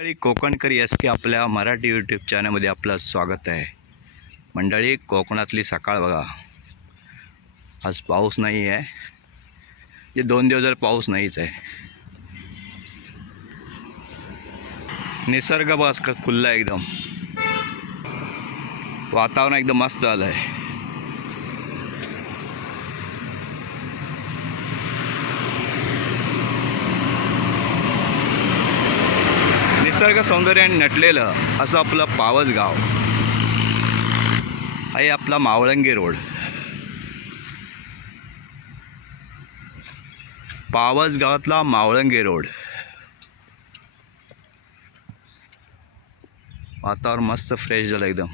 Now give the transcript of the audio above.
मंडळी कोकणकर एस के आपल्या मराठी यूट्यूब चॅनलमध्ये आपलं स्वागत आहे. मंडळी कोकणातली सकाळ बघा. आज पाऊस नाही आहे. जे दोन दिवस जर पाऊस नाहीच आहे. निसर्ग बस का खुल्ला आहे एकदम. वातावरण एकदम मस्त आलं आहे निसर्ग सौंदर्याने नटलेलं असं आपलं पावस गाव. आहे आपला मावळंगे रोड. पावस गावातला मावळंगे रोड. वातावरण मस्त फ्रेश झालं एकदम.